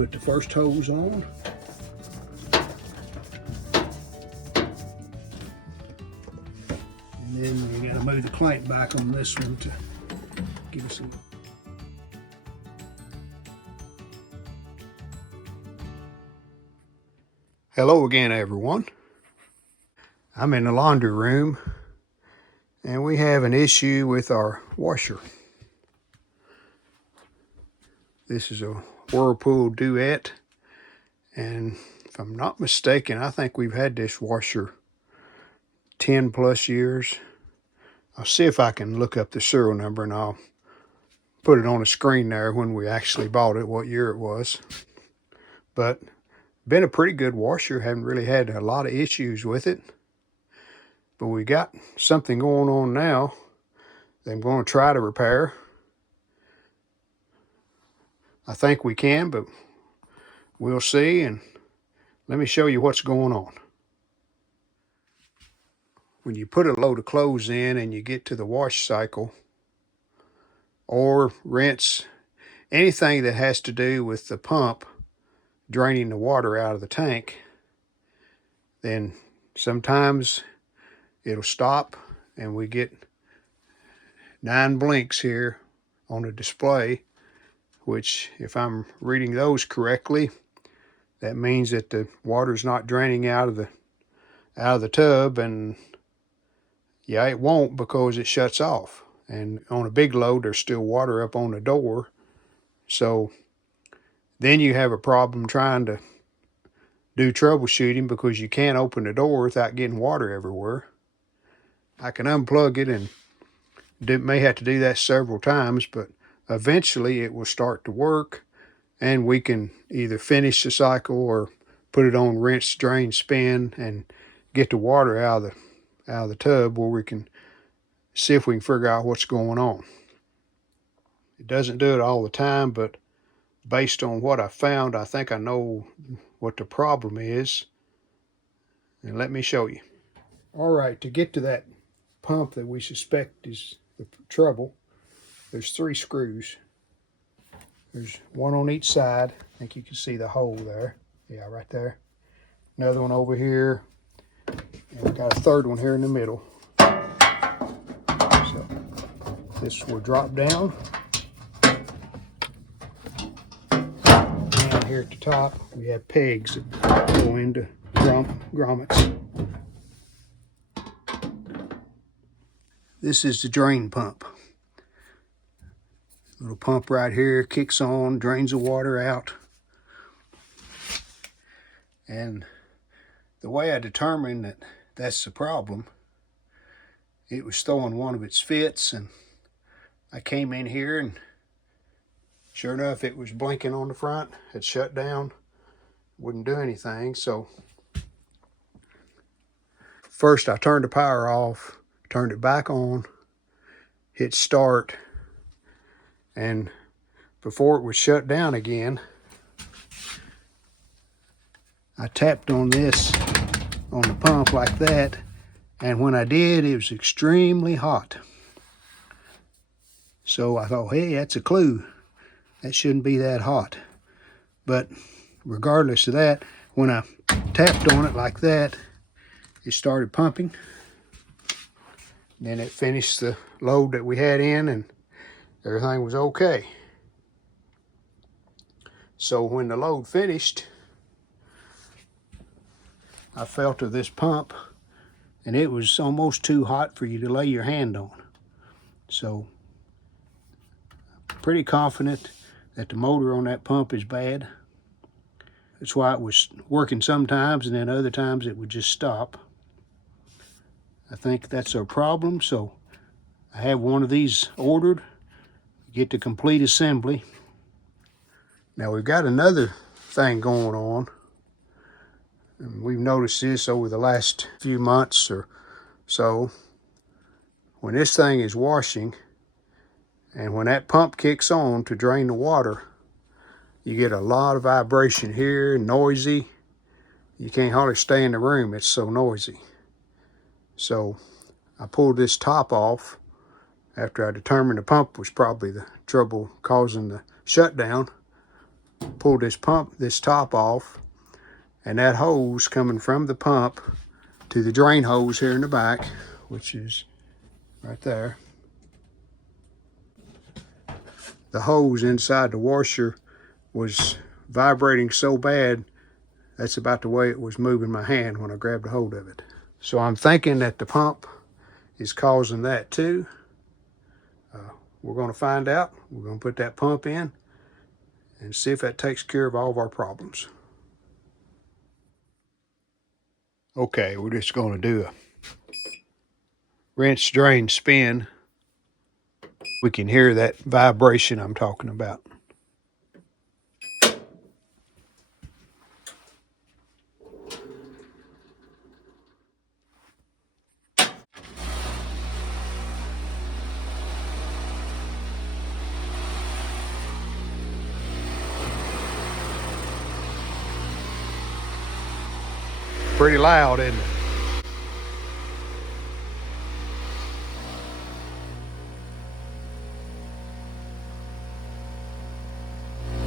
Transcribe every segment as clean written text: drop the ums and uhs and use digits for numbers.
put the first hose on. And then we got to move the clamp back on this one to give us some. Hello again, everyone. I'm in the laundry room and we have an issue with our washer. This is a Whirlpool Duet, and if I'm not mistaken, I think we've had this washer 10 plus years. I'll see if I can look up the serial number and I'll put it on the screen there when we actually bought it, what year it was. But been a pretty good washer, haven't really had a lot of issues with it. But we got something going on now that I'm going to try to repair. I think we can, but we'll see, and let me show you what's going on. When you put a load of clothes in and you get to the wash cycle or rinse, anything that has to do with the pump draining the water out of the tank, then sometimes it'll stop and we get 9 blinks here on the display, which if I'm reading those correctly, that means that the water's not draining out of the tub, and yeah, it won't because it shuts off. And on a big load, there's still water up on the door. So then you have a problem trying to do troubleshooting because you can't open the door without getting water everywhere. I can unplug it and may have to do that several times, but eventually it will start to work and we can either finish the cycle or put it on rinse, drain, spin, and get the water out of the tub where we can see if we can figure out what's going on. It doesn't do it all the time, but based on what I found, I think I know what the problem is. And let me show you. All right, to get to that pump that we suspect is the trouble, there's 3 screws. There's one on each side. I think you can see the hole there. Yeah, right there. Another one over here. And we got a third one here in the middle. So this will drop down. Down here at the top, we have pegs that go into grommets. This is the drain pump. Little pump right here kicks on, drains the water out. And the way I determined that that's the problem, it was throwing one of its fits, and I came in here and sure enough it was blinking on the front. It shut down, wouldn't do anything. So first I turned the power off, turned it back on, hit start, and before it was shut down again, I tapped on this on the pump like that, and when I did, it was extremely hot. So I thought, hey, that's a clue. That shouldn't be that hot. But regardless of that, when I tapped on it like that, it started pumping. Then it finished the load that we had in, and everything was okay. So when the load finished, I felt of this pump, and it was almost too hot for you to lay your hand on. So I'm pretty confident that the motor on that pump is bad. That's why it was working sometimes, and then other times it would just stop. I think that's our problem, so I have one of these ordered. Get the complete assembly. Now we've got another thing going on. And we've noticed this over the last few months or so. When this thing is washing, and when that pump kicks on to drain the water, you get a lot of vibration here, noisy. You can't hardly stay in the room, it's so noisy. So I pulled this top off after I determined the pump was probably the trouble causing the shutdown. pull this top off, and that hose coming from the pump to the drain hose here in the back, which is right there. The hose inside the washer was vibrating so bad, that's about the way it was moving my hand when I grabbed a hold of it. So I'm thinking that the pump is causing that too. We're going to find out. We're going to put that pump in and see if that takes care of all of our problems. Okay, we're just going to do a rinse, drain, spin. We can hear that vibration I'm talking about. Pretty loud, isn't it?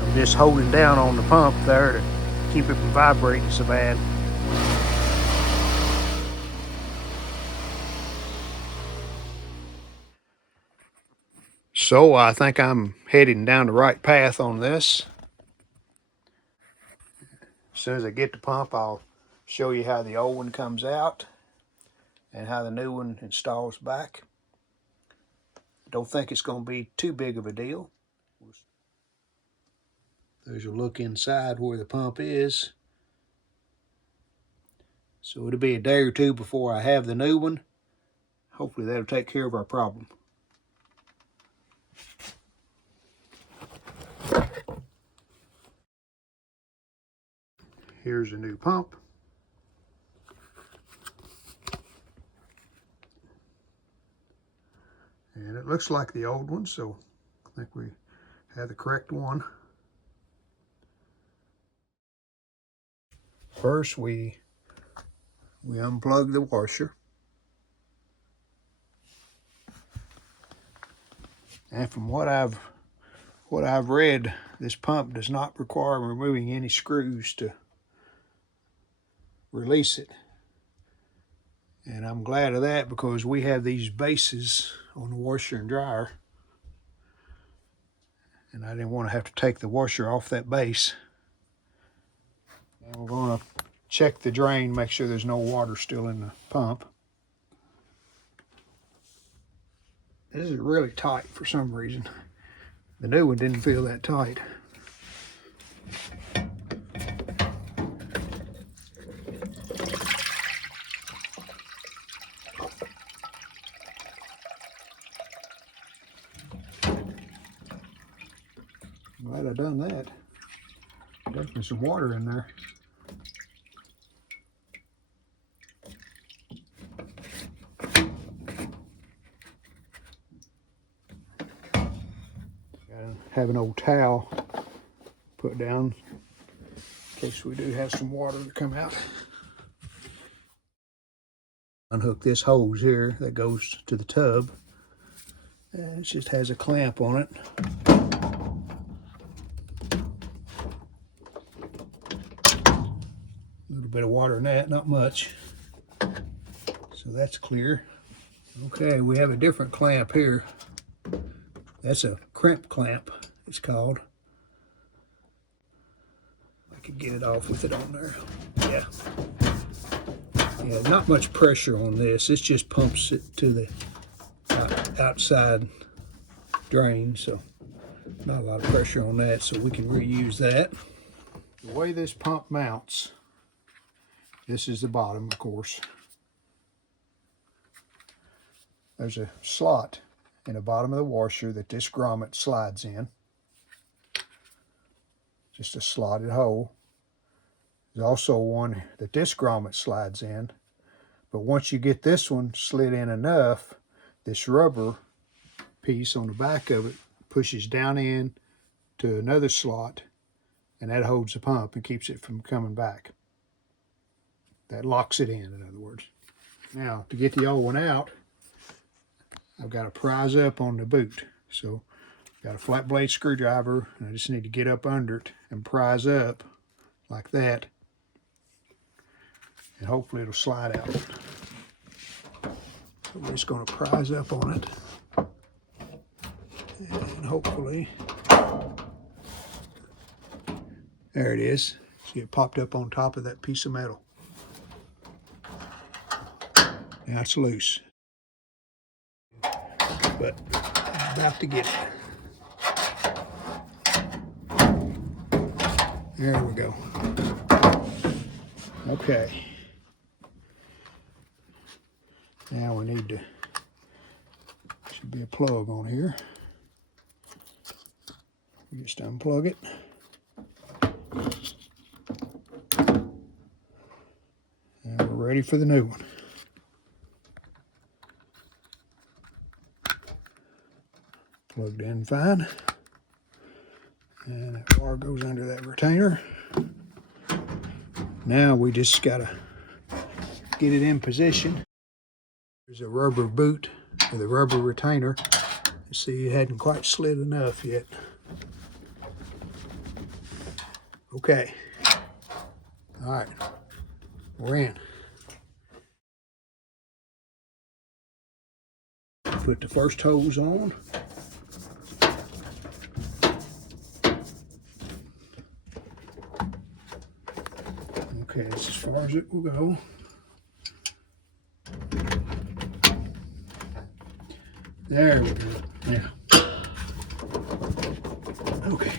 I'm just holding down on the pump there to keep it from vibrating so bad. So I think I'm heading down the right path on this. As soon as I get the pump, I'll show you how the old one comes out and how the new one installs back. Don't think it's going to be too big of a deal. There's a look inside where the pump is. So it'll be a day or two before I have the new one. Hopefully that'll take care of our problem. Here's a new pump. And it looks like the old one, so I think we have the correct one. First, we unplug the washer. And from what I've read, this pump does not require removing any screws to release it. And I'm glad of that because we have these bases on the washer and dryer. And I didn't want to have to take the washer off that base. And we're going to check the drain, make sure there's no water still in the pump. This is really tight for some reason. The new one didn't feel that tight. Glad I done that. Definitely some water in there. Gotta have an old towel put down in case we do have some water to come out. Unhook this hose here that goes to the tub. And it just has a clamp on it. A little bit of water in that, not much. So that's clear. Okay, we have a different clamp here. That's a crimp clamp, it's called. I could get it off with it on there. Yeah. Yeah, not much pressure on this. It just pumps it to the outside drain, so not a lot of pressure on that, so we can reuse that. The way this pump mounts, this is the bottom, of course. There's a slot in the bottom of the washer that this grommet slides in. Just a slotted hole. There's also one that this grommet slides in. But once you get this one slid in enough, this rubber piece on the back of it pushes down in to another slot, and that holds the pump and keeps it from coming back. That locks it in other words. Now, to get the old one out, I've got to prise up on the boot. So Got a flat blade screwdriver, and I just need to get up under it and prise up like that, and hopefully it'll slide out. So we're just going to prise up on it, and hopefully, there it is. See, it popped up on top of that piece of metal. Now it's loose, but I'm about to get it. There we go. Okay. Now we need to, should be a plug on here. We just unplug it. And we're ready for the new one. Plugged in fine. And that wire goes under that retainer. Now we just gotta get it in position. There's a rubber boot with a rubber retainer. You see, it hadn't quite slid enough yet. Okay. All right, we're in. Put the first hose on. Okay, that's as far as it will go. There we go. Yeah. Okay.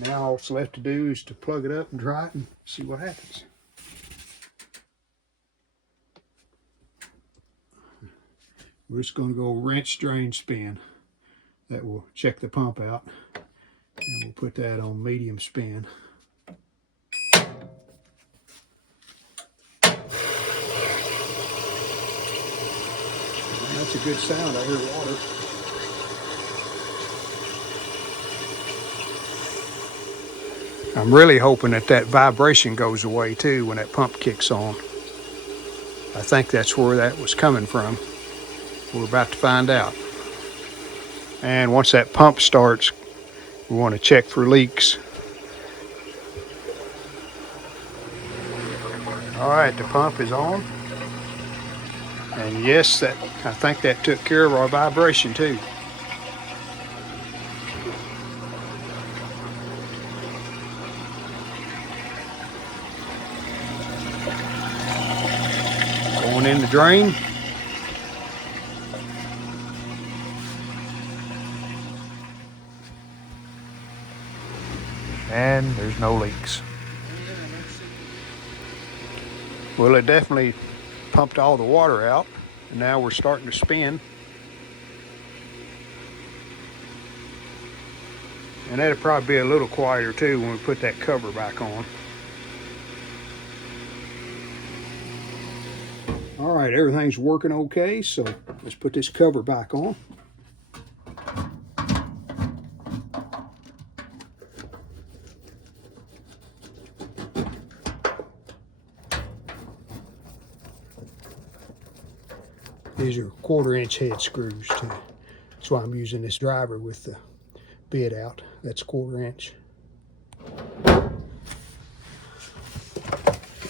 Now all that's left to do is to plug it up and try it and see what happens. We're just going to go rinse, drain, spin. That will check the pump out. And we'll put that on medium spin. That's a good sound. I hear water. I'm really hoping that that vibration goes away too when that pump kicks on. I think that's where that was coming from. We're about to find out. And once that pump starts, we want to check for leaks. All right, the pump is on. And yes, I think that took care of our vibration too. Going in the drain. And there's no leaks. Well, it definitely pumped all the water out, and now we're starting to spin. And that'll probably be a little quieter too when we put that cover back on. All right, everything's working okay, so let's put this cover back on. These are 1/4-inch head screws too. That's why I'm using this driver with the bit out. That's 1/4-inch.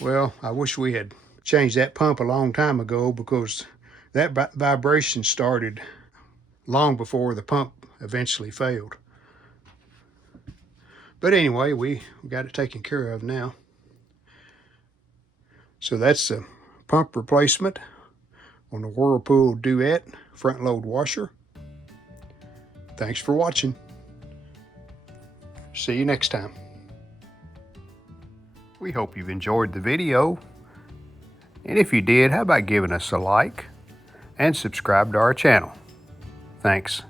Well, I wish we had changed that pump a long time ago, because that vibration started long before the pump eventually failed. But anyway, we got it taken care of now. So that's the pump replacement on the Whirlpool Duet front load washer. Thanks for watching. See you next time. We hope you've enjoyed the video. And if you did, how about giving us a like and subscribe to our channel? Thanks.